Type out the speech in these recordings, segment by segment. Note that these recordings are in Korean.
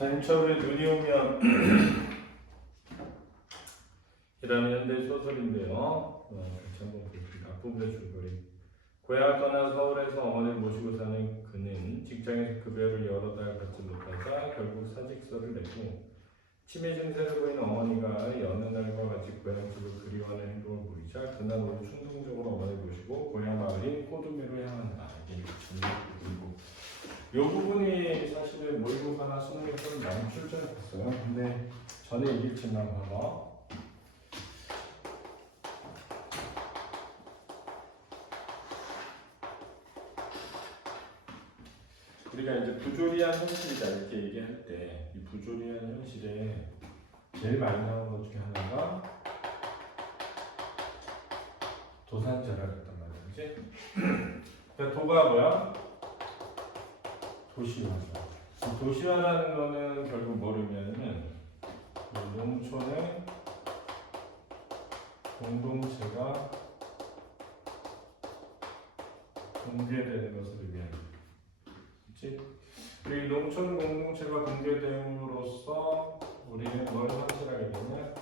자연처음에 눈이 오면 이라는 현대 소설인데요. 같이 한번 보겠습니다. 앞부분의 줄거리. 고향을 떠나 서울에서 어머니를 모시고 사는 그는 직장에서 급여를 여러 달 받지 못하자 결국 사직서를 내고 치매 증세를 보이는 어머니가 여느 날과 같이 고향집을 그리워하는 행동을 보이자 그날 오후 충동적으로 어머니를 모시고 고향 마을인 꼬두미로 향한다. 이게 부분이고 이 부분이 사실은 모의고사나 수능에서는 많이 출제했어요. 근데 전에 얘기했지만 봐봐. 우리가 이제 부조리한 현실이다 이렇게 얘기할 때 이 부조리한 현실에 제일 많이 나오는 것 중에 하나가 도산자라였단 말이야, 그렇지? 그러니까 도가 뭐야? 도시화죠. 도시화라는 거는 결국 뭐냐면은 농촌의 공동체가 공개되는 것을 의미합니다. 그렇지? 그리고 농촌 공동체가 공개됨으로써 우리는 뭘 상실하게 되냐?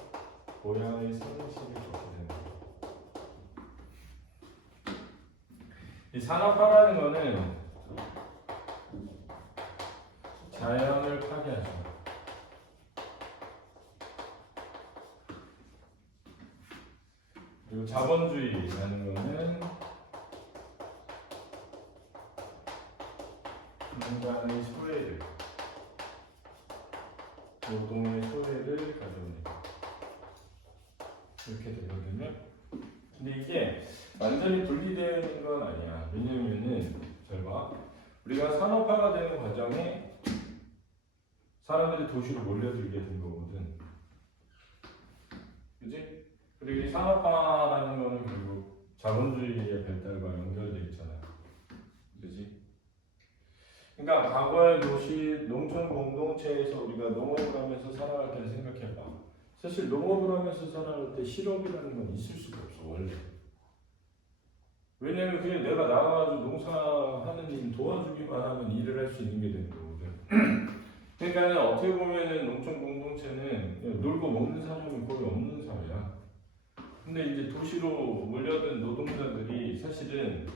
고향의 상실을 겪게 되는 거예요. 이 산업화라는 거는 자연을 파괴하죠. 그리고 자본주의라는 거는 인간의 소외를, 노동의 소외를 가져옵니다. 이렇게 되거든요. 근데 이게 완전히 분리되어 있는 건 아니야. 왜냐면은, 잘 봐. 우리가 산업화가 되는 과정에 사람들이 도시로 몰려들게 된 거거든. 그지? 그리고 이 산업화라는 거는 결국 자본주의의 발달과 연결되어 있잖아. 그지? 그러니까 과거의 도시, 농촌 공동체에서 우리가 농업을 하면서 살아갈 때를 생각해봐. 사실 농업을 하면서 살아갈 때 실업이라는 건 있을 수가 없어, 원래. 왜냐면 그게 내가 나가가지고 농사하는 일 도와주기만 하면 일을 할 수 있는 게 되는 거거든. 그러니까 어떻게 보면은 농촌 공동체는 놀고 먹는 사람이 거의 없는 사회야. 근데 이제 도시로 몰려든 노동자들이 사실은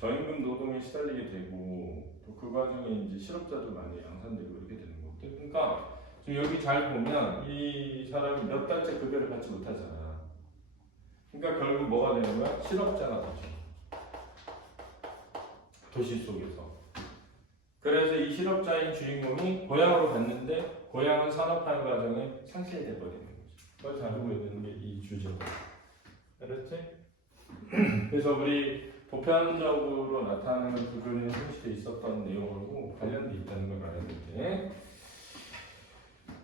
저임금 노동에 시달리게 되고 또 그 과정에 이제 실업자도 많이 양산되고 이렇게 되는 거거든. 그러니까 지금 여기 잘 보면 이 사람이 몇 달째 급여를 받지 못하잖아. 그러니까 결국 뭐가 되는 거야? 실업자가 되죠. 도시 속에서. 그래서 이 실업자인 주인공이 고향으로 갔는데 고향은 산업화 과정에 상실돼 버리는 거죠. 그걸 다루고 있는 게 이 주제다. 알았지? 그래서 우리 보편적으로 나타나는 부조리는 현실에 있었던 내용하고 관련돼 있다는 걸 알아야 돼.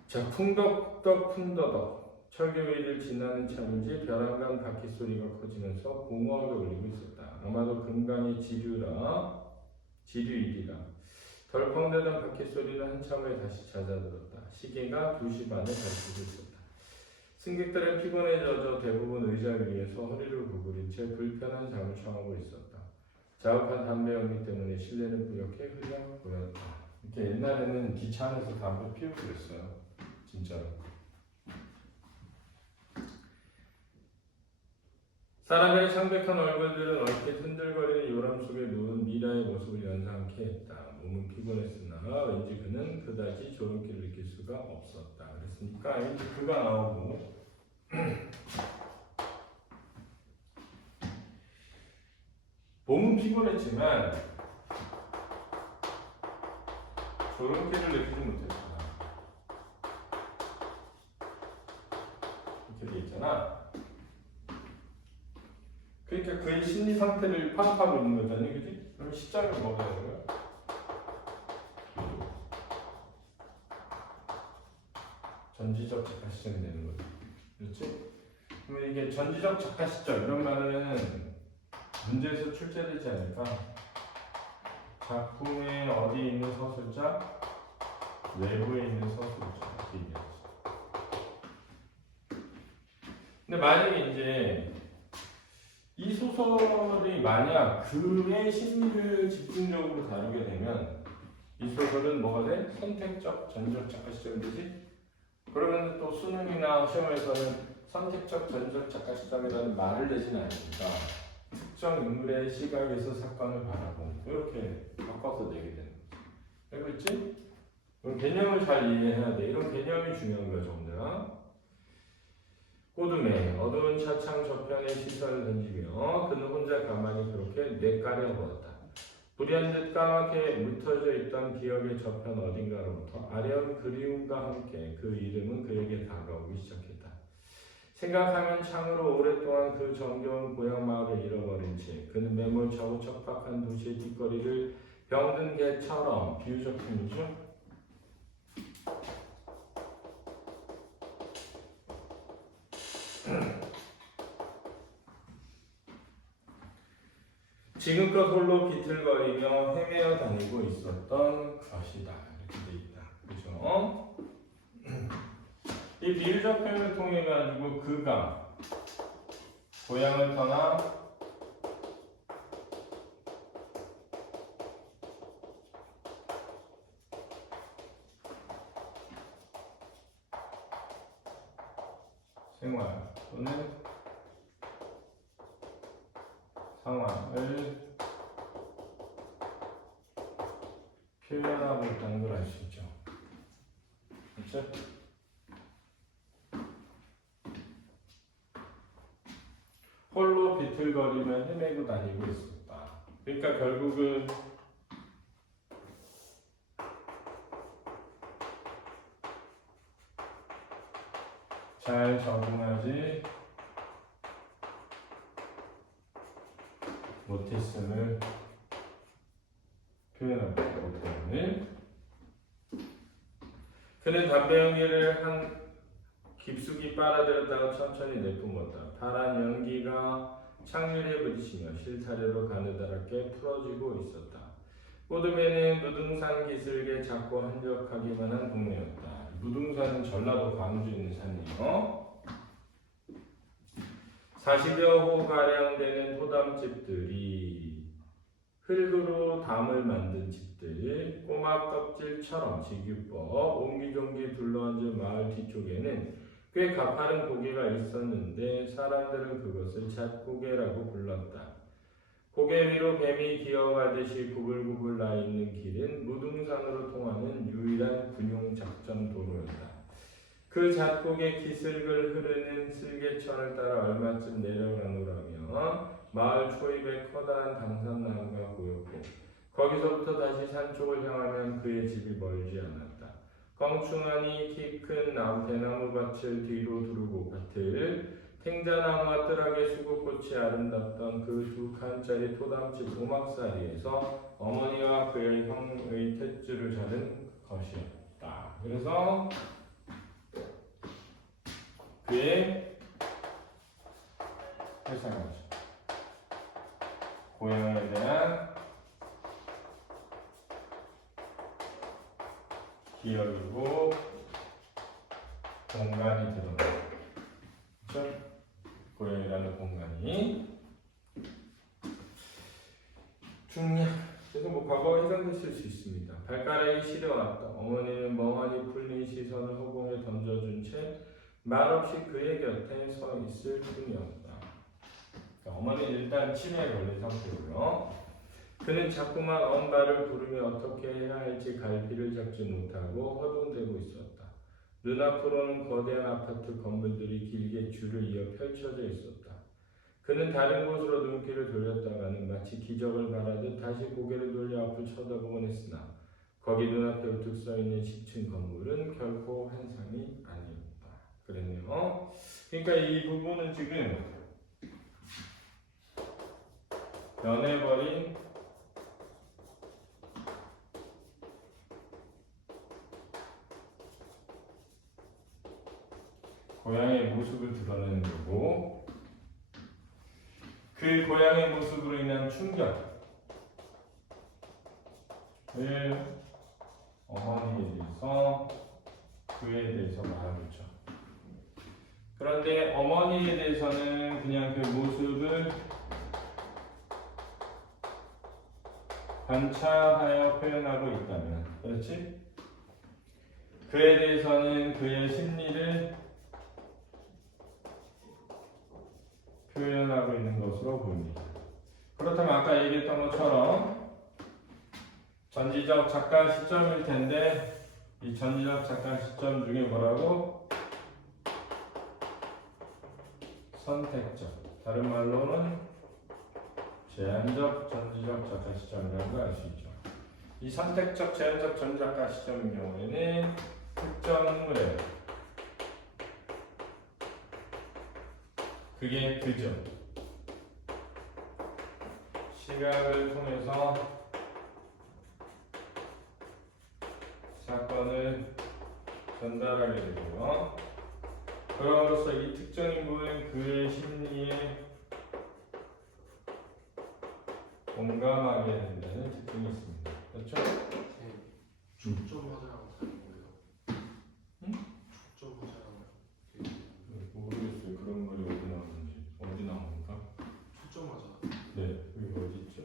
자, 풍덕덕 풍더덕 철교위를 지나는 참인지 벼랑간 바퀴 소리가 커지면서 공허하게 울리고 있었다. 아마도 금강이 지류이리라. 덜컹대던 바퀴 소리는 한참 후에 다시 잦아들었다. 시계가 2시 반을 가리키고 있었다. 승객들은 피곤에 젖어 대부분 의자 위에서 허리를 구부린 채 불편한 잠을 청하고 있었다. 자욱한 담배 연기 때문에 실내는 뿌옇게 흐려 보였다. 이렇게 옛날에는 기차 안에서 담배 피우고 그랬어요. 진짜로. 사람의 창백한 얼굴들은 얼핏 흔들거리는 요람 속에 누운 미라의 모습을 연상케 했다. 몸은 피곤했으나 왠지 그는 그다지 졸음기를 느낄 수가 없었다. 그랬으니까 이제 그가 나오고 몸은 피곤했지만 졸음기를 느끼지 못했다. 이렇게 돼 있잖아. 그러니까 그의 심리 상태를 파악하고 있는 거잖아요, 그지? 그럼 시작을 뭐가 되는 거야? 전지적 작화 시점이 되는 거지, 그렇지? 그러면 이게 전지적 작화 시점 이런 말은 문제에서 출제되지 않을까? 작품의 어디에 있는 서술자, 외부에 있는 서술자 이렇게 얘기하지. 근데 만약에 이제 이 소설이 만약 그의 심리를 집중적으로 다루게 되면 이 소설은 뭐가 돼? 선택적 전적 작가 시점이 되지? 그러면 또 수능이나 시험에서는 선택적 전적 작가 시점이라는 말을 내지는 않으니까 특정 인물의 시각에서 사건을 바라보는 이렇게 바꿔서 내게 되는 거지. 알고 있지? 그럼 개념을 잘 이해해야 돼. 이런 개념이 중요한 거야, 정답. 꼬둠에 어두운 차창 저편에 시선을 던지며 그는 혼자 가만히 그렇게 뇌까려 보았다. 불의한 듯 까맣게 묻혀져 있던 기억의 저편 어딘가로부터 아려운 그리움과 함께 그 이름은 그에게 다가오기 시작했다. 생각하면 창으로 오랫동안 그 정겨운 고향 마을을 잃어버린 채 그는 매몰차고 척박한 도시의 뒷거리를 병든 개처럼 비유적 표현이죠. 지금껏 홀로 비틀거리며 헤매어 다니고 있었던 것이다. 이렇게 돼 있다. 그죠? 이 비유적 표현을 통해 가지고 그가 고향을 떠나 생활 또는 상황을 표현하고 있다는 걸 알 수 있죠. 그렇죠? 홀로 비틀거리며 헤매고 다니고 있었다. 그러니까 결국은 잘 적응하지 못했음을 표현하고 있는. 그는 담배 연기를 한 깊숙이 빨아들였다가 천천히 내뿜었다. 파란 연기가 창문에 부딪히며 실타래로 가느다랗게 풀어지고 있었다. 꼬둠에는 무등산 기슭에 작고 한적하기만 한 동네였다. 무등산은 전라도 광주에 있는 산이에요. 40여 호가량 되는 토담집들이 흙으로 담을 만든 집들, 꼬막 껍질처럼 지규법, 옹기종기 둘러앉은 마을 뒤쪽에는 꽤 가파른 고개가 있었는데 사람들은 그것을 잣고개라고 불렀다. 고개 위로 뱀이 기어가듯이 구불구불 나 있는 길은 무등산으로 통하는 유일한 군용 작전 도로였다. 그 잣고개 기슭을 흐르는 슬개천을 따라 얼마쯤 내려가노라며 마을 초입에 커다란 당산나무가 보였고 거기서부터 다시 산 쪽을 향하면 그의 집이 멀지 않았다. 껑충하니 키 큰 대나무 밭을 뒤로 두르고 밭을 탱자나무와 뜰하게 수국꽃이 아름답던 그 두 칸짜리 토담집 오막살이에서 어머니와 그의 형의 탯줄을 자른 것이었다. 그래서 그의 회상이죠. 고향에 대한 기억이고 공간이 드러나요. 그렇죠? 고향이라는 공간이 중량. 그래서 과거가 해당됐을 수 있습니다. 발가락이 시려왔다. 어머니는 멍하니 풀린 시선을 허공에 던져준 채 말없이 그의 곁에 서 있을 뿐이었다. 어머니는 일단 치매에 걸린 상태고요. 그는 자꾸만 엄발을 부르며 어떻게 해야 할지 갈피를 잡지 못하고 허둥대고 있었다. 눈앞으로는 거대한 아파트 건물들이 길게 줄을 이어 펼쳐져 있었다. 그는 다른 곳으로 눈길을 돌렸다가는 마치 기적을 바라듯 다시 고개를 돌려 앞을 쳐다보곤 했으나 거기 눈앞에 우뚝 서있는 10층 건물은 결코 환상이 아니었다. 그랬네요. 그러니까 이 부분은 지금 변해버린 고향의 모습을 드러내는 거고 그 고향의 모습으로 인한 충격을 어머니에 대해서 그에 대해서 말하고 있죠. 그런데 어머니에 대해서는 그냥 그 모습을 관찰하여 표현하고 있다면, 그렇지? 그에 대해서는 그의 심리를 표현하고 있는 것으로 보입니다. 그렇다면 아까 얘기했던 것처럼 전지적 작가 시점일 텐데 이 전지적 작가 시점 중에 뭐라고? 선택적, 다른 말로는 제한적 전지적 작가 시점이라는 걸 알 수 있죠. 이 선택적 제한적 전작가 시점의 경우에는 특정 인물의 그게 그죠. 시각을 통해서 사건을 전달하게 되고요. 그럼으로써 이 특정 인물은 그의 심리에 공감하게 된다는 특징이 있습니다. 그렇죠? 축점 화자랑 다른 거예요? 응? 축점 화자랑 모르겠어요. 그런 말이 어디 나오는지. 어디 나옵니까? 축점 화자. 네, 여기 어디 있죠?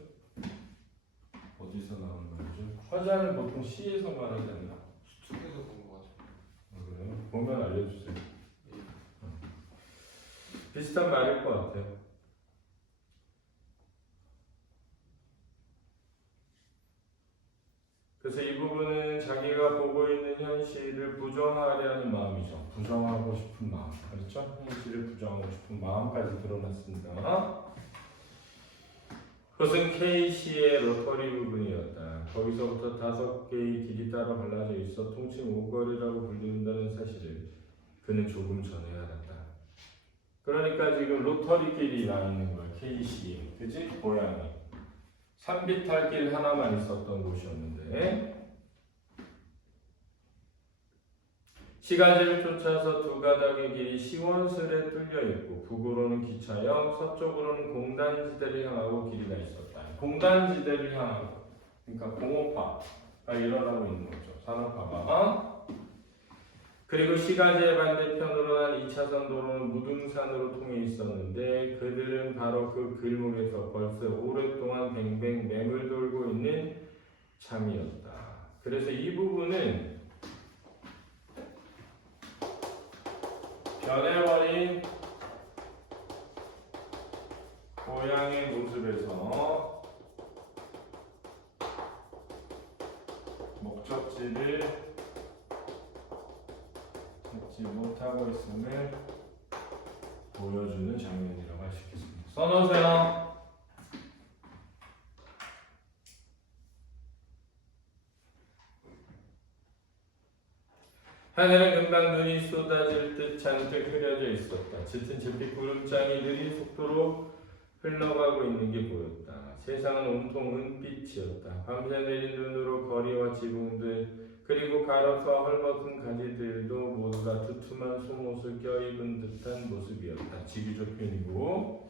어디서 나오는 말이죠? 화자는 보통 시에서 말하지 않나? 수특에서 본 거 같아요. 그래요? 보면 알려주세요. 예. 비슷한 말일 것 같아요. 그래서 이 부분은 자기가 보고 있는 현실을 부정하려는 마음이죠. 부정하고 싶은 마음. 그렇죠? 현실을 부정하고 싶은 마음까지 드러났습니다. 그것은 K씨의 로터리 부분이었다. 거기서부터 5개의 길이 따라 발라져 있어 통칭 오거리라고 불린다는 사실을 그는 조금 전에 알았다. 그러니까 지금 로터리 길이 나 있는 거야. K씨. 그지? 고양이. 산비탈길 하나만 있었던 곳이었는데 시가지를 쫓아서 두 가닥의 길이 시원스레 뚫려 있고 북으로는 기차역, 서쪽으로는 공단지대를 향하고 길이가 있었다. 공단지대를 향하고, 그러니까 공업화가 일어나고 있는 거죠. 산업화가. 그리고 시가지의 반대편으로 난 2차선 도로는 무등산으로 통해 있었는데 그들은 바로 그 길목에서 벌써 오랫동안 뱅뱅 맴을 돌고 있는 참이었다. 그래서 이 부분은 변해버린 고향의 모습에서 목적지를 찾지 못하고 있음을 보여주는 장면이라고 할 수 있겠습니다. 써놓으세요. 하늘은 금방 눈이 쏟아질 듯 잔뜩 흐려져 있었다. 짙은 잿빛 구름장이 느린 속도로 흘러가고 있는 게 보였다. 세상은 온통 은빛이었다. 밤새 내린 눈으로 거리와 지붕들 그리고 가로수와 헐벗은 가지들도 모두 다 두툼한 속옷을 껴입은 듯한 모습이었다. 지규적 표현이고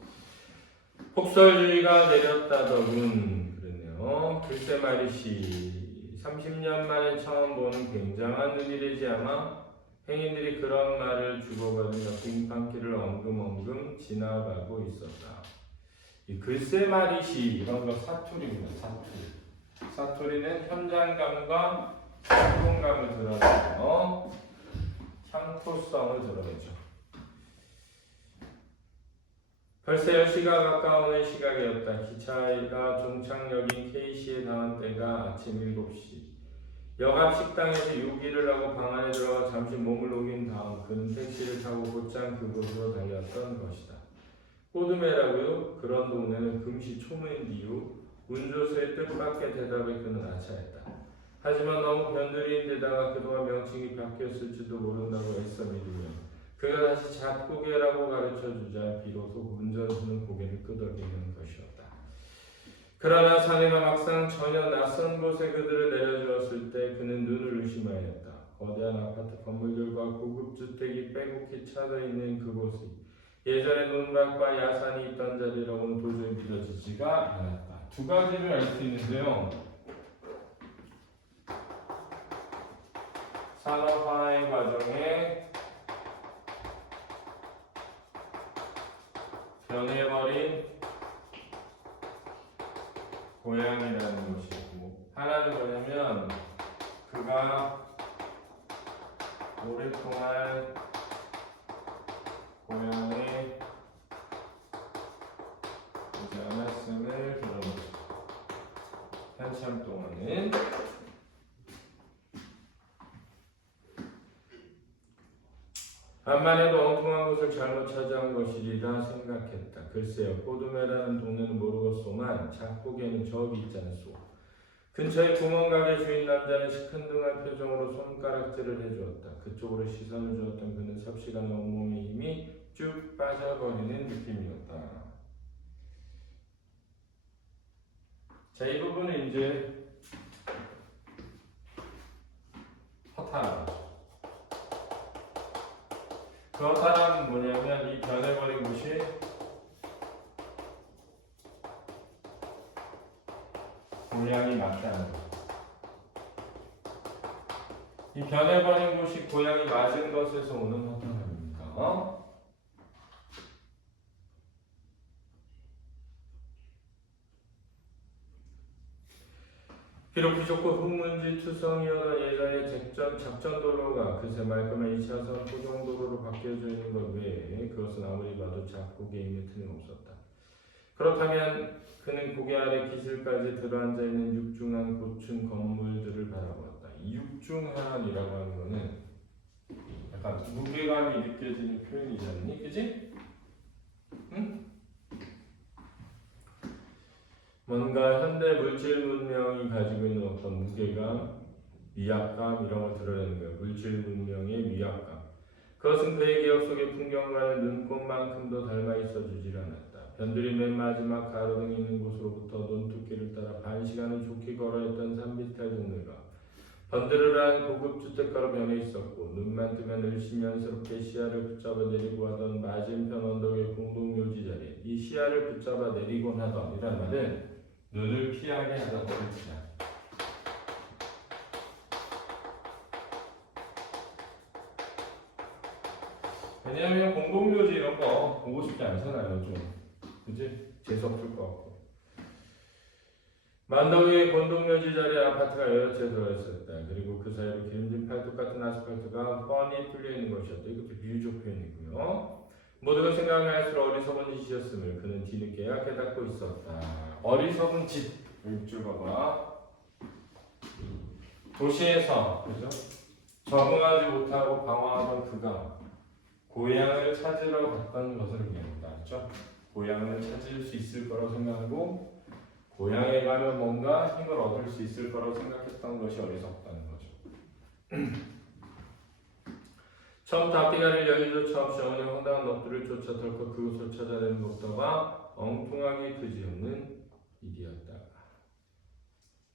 폭설주의가 내렸다더군. 그러네요. 글쎄 말이시 30년 만에 처음 보는 굉장한 일이지 아마 행인들이 그런 말을 주고받으며 빙판길을 엉금엉금 지나가고 있었다. 이 글쎄 말이시 이런 거 사투리입니다. 사투리. 사투리는 현장감과 행동감을 드러내며 향토성을 드러내죠. 벌써 10시가 가까우는 시각이었다. 기차가 종착역인 K시에 닿은 때가 아침 7시. 역 앞 식당에서 요기를 하고 방 안에 들어가 잠시 몸을 녹인 다음 그는 택시를 타고 곧장 그곳으로 달렸던 것이다. 꼬드메라고요? 그런 동네는 금시초문인디요. 운조수의 뜻밖의 대답에 그는 아차했다. 하지만 너무 변두리인데다가 그동안 명칭이 바뀌었을지도 모른다고 애써 믿으며 그가 다시 잡고개라고 가르쳐주자 비로소 운전수는 고개를 끄덕이는 것이었다. 그러나 사내가 막상 전혀 낯선 곳에 그들을 내려주었을 때 그는 눈을 의심하였다. 거대한 아파트 건물들과 고급 주택이 빼곡히 차져 있는 그곳이 예전에 논밭과 야산이 있던 자리라고는 도저히 믿어지지가 않았다. 두 가지를 알 수 있는데요. 산업화의 과정에 변해버린 고향이라는 것이 하나는 뭐냐면 그가 오랫동안 고향에 오지 않았음을 그런 한참 동안은 암만 해도 엉뚱한 곳을 잘못 찾아온 것이리라 생각했다. 글쎄요, 꼬두메라는 동네는 모르겠소만 작곡에는 저기 있잖소. 근처에 구멍가게 주인 남자는 시큰둥한 표정으로 손가락질을 해주었다. 그쪽으로 시선을 주었던 그는 삽시간에 온몸의 힘이 쭉 빠져버리는 느낌이었다. 자, 이 부분은 이제 허탈하죠. 그 허탈함은 뭐냐면 이 변해버린 곳이 고향이 맞다는 거죠. 이 변해버린 곳이 고향이 맞은 것에서 오는 허탈함입니다. 비록 부족고 흙먼지 투성이어던 예전의 작전도로가 그새 말끔한 2차선 호종도로로 바뀌어져 있는 것 외에 그것은 아무리 봐도 작고 게임에 틀림없었다. 그렇다면 그는 고개 아래 기슬까지 들어앉아 있는 육중한 고층 건물들을 바라보았다. 이 육중한이라고 하는 거는 약간 무게감이 느껴지는 표현이지 않니? 그지? 응? 뭔가 현대 물질 문명이 가지고 있는 어떤 무게감, 위압감 이런 걸 드러내는 거예요. 물질 문명의 위압감. 그것은 그의 기억 속의 풍경과는 눈꽃만큼도 닮아 있어주질 않았다. 변두리 맨 마지막 가로등이 있는 곳으로부터 논두길을 따라 반 시간을 좋게 걸어했던 산비탈 동네가 번드르르한 고급 주택가로 변해 있었고 눈만 뜨면 을심연스럽게 시야를 붙잡아 내리고 하던 맞은편 언덕의 공동묘지 자리에 이 시야를 붙잡아 내리곤 하던 이란 말은 눈을 피하게 하던 뜻이다. 왜냐하면 공동묘지 이런 거 보고 싶지 않잖아요, 좀. 그지? 재수없을 것 같고. 만덕의 공동묘지 자리에 아파트가 여러 채 들어있었다. 그리고 그 사이로 기름진 팔뚝 같은 아스팔트가 뻔히 뚫려 있는 것이었다. 이것도 비유적 표현이고요. 모두가 생각할수록 어리석은 짓이었음을 그는 뒤늦게야 깨닫고 있었다. 어리석은 짓. 일줄 봐봐. 도시에서 그죠? 적응하지 못하고 방황하던 그가 고향을 찾으러 갔던 것을 얘기합니다. 그렇죠? 고향을 찾을 수 있을 거라고 생각하고 고향에 가면 뭔가 힘을 얻을 수 있을 거라고 생각했던 것이 어리석다는 거죠. 처음부터 앞뒤가를 여유조차 없이 어머니 황당한 넋두리를 쫓아 덜컥 그곳을 찾아내는 것보다 엉뚱하게 그지없는 일이었다.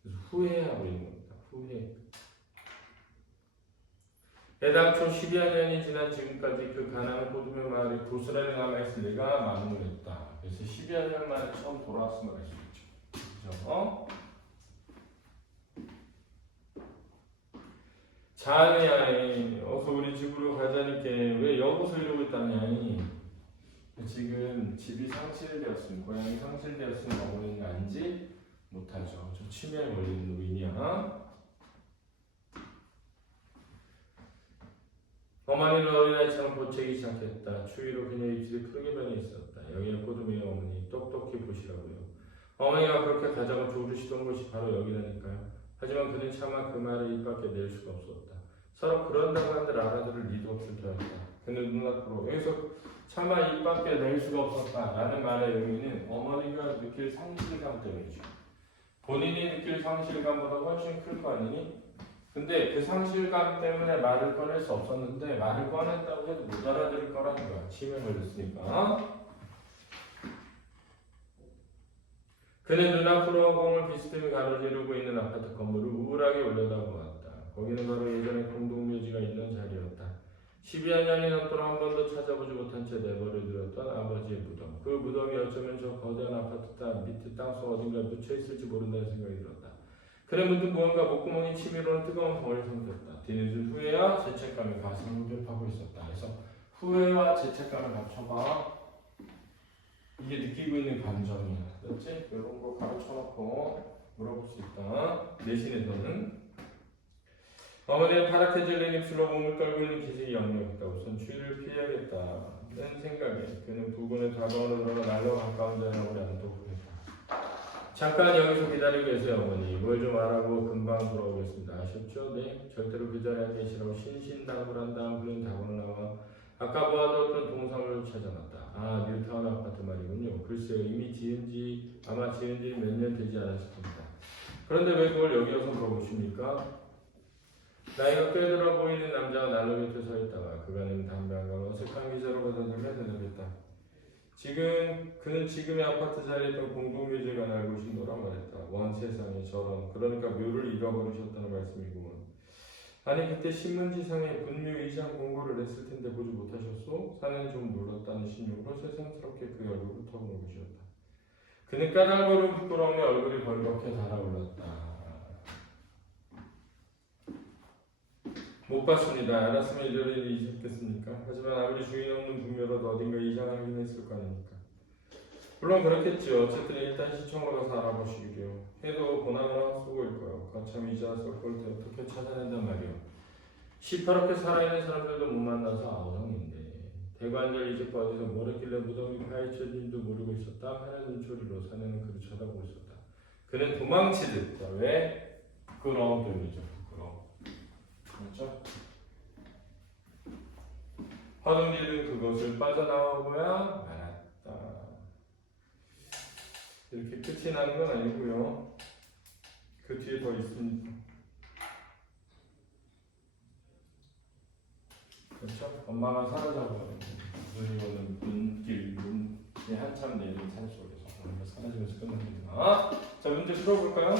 그래서 후회하고 있는 겁니다. 후회. 애당초 10여 년이 지난 지금까지 그 가난한 고두메 마을에 고스란히 남아있을 내가 만무했다. 그래서 10여 년 만에 처음 돌아왔음을 알 수 있죠. 그죠? 자네야, 어서 우리 집으로 가자니까 왜 여기서 이러고 있다냐니. 지금 집이 상실되었으면, 고향이 상실되었으면 어머니는 앉지 못하죠. 저 치매에 걸린 노인이야. 어머니는 어린아이처럼 보채기 시작했다. 추위로 그녀의 입술이 크게 변해 있었다. 여기에 고두메의 어머니 똑똑히 보시라고요. 어머니가 그렇게 가자고 조르시던 곳이 바로 여기라니까요. 하지만 그는 차마 그 말을 입 밖에 낼 수가 없었다. 서로 그런다고 한들 알아들을 리도 없을 터였다. 그는 눈앞으로 여기서 차마 입 밖에 낼 수가 없었다라는 말의 의미는 어머니가 느낄 상실감 때문이죠. 본인이 느낄 상실감보다 훨씬 클 거 아니니? 근데 그 상실감 때문에 말을 꺼낼 수 없었는데 말을 꺼냈다고 해도 못 알아들을 거라는 거야. 치매 걸렸으니까. 그는 눈앞으로 공을 비스듬히 가로지르고 있는 아파트 건물을 우울하게 올려다보았다. 거기는 바로 예전에 공동묘지가 있던 자리였다. 12여 년이 넘도록 한 번도 찾아보지 못한 채 내버려두었던 아버지의 무덤. 그 무덤이 어쩌면 저 거대한 아파트 밑에 땅속 어딘가에 묻혀있을지 모른다는 생각이 들었다. 그는 문득 무언가 목구멍이 치밀어오는 뜨거운 덩어리를 삼켰다. 뒤늦은 후회와 죄책감이 가슴을 흡입하고 있었다. 그래서 후회와 죄책감을 합쳐봐. 이게 느끼고 있는 감정이야. 그렇지? 이런 거 가로쳐놓고 물어볼 수 있다. 내신에서는 어머니는 파랗게 질린 입술로 몸을 떨고 있는 기색이 역력했다. 우선 추위를 피해야겠다는 생각에 그는 부근의 다방으로 들어가 날로 가까운 자리에 앉도록 했다. 잠깐 여기서 기다리고 계세요 어머니. 뭘 좀 알아보고 금방 돌아오겠습니다. 아셨죠? 네. 절대로 그 자리에 앉아 계시라고 신신당부한 다음 그는 다방을 나와 아까 보아뒀던 동상을 찾아놨다. 아, 뉴타운 아파트 말이군요. 글쎄요, 이미 아마 지은 지 몇 년 되지 않았을 겁니다. 그런데 왜 그걸 여기 와서 물어보십니까? 나이가 꽤 들어 보이는 남자가 난로 곁에 서 있다가 그간은 담배 한 걸 어색한 기세로 받아들여 대답했다. 그는 지금의 아파트 자리에 있던 공동묘지관 알고 계신노라 말했다. 원 세상에 저런, 그러니까 묘를 잃어버리셨다는 말씀이구먼. 아니 그때 신문지상에 분묘 이상 공고를 냈을 텐데 보지 못하셨소? 사내는 좀 놀랐다는 신용으로 새삼스럽게 그의 얼굴을 털어놓은 것이었다. 그는 까닭모른 부끄러움에 얼굴이 벌겋게 달아올랐다. 못 봤습니다. 알았으면 이럴 일이 있었겠습니까? 하지만 아무리 주인 없는 분묘라도 어딘가 이상하긴 했을 거 아닙니까? 물론 그렇겠죠. 어쨌든 일단 시청으로 가서 알아보시기로 해도 고난을 헛수고일 거예요. 거참 이자 쏠걸 때 어떻게 찾아낸단 말이에요. 시퍼렇게 살아있는 사람들도 못 만나서 아우성인데 대관절 이집 어디서 뭘 했길래 무덤이 파헤쳐진지도 모르고 있었다 하는 눈초리로 사내는 그를 쳐다보고 있었다. 그는 도망치듯. 자, 왜? 부끄러움 때문이죠. 부끄러움. 그렇죠? 화동길은 그것을 빠져나오고야 말았다. 이렇게 끝이 나는 건 아니고요. 그 뒤에 더 있습니다. 그렇죠? 엄마가 사라져버린 눈이 오는 눈길이 한참 내린 산 속에서 엄마가 사라지면서 끝납니다. 자, 문제 풀어볼까요?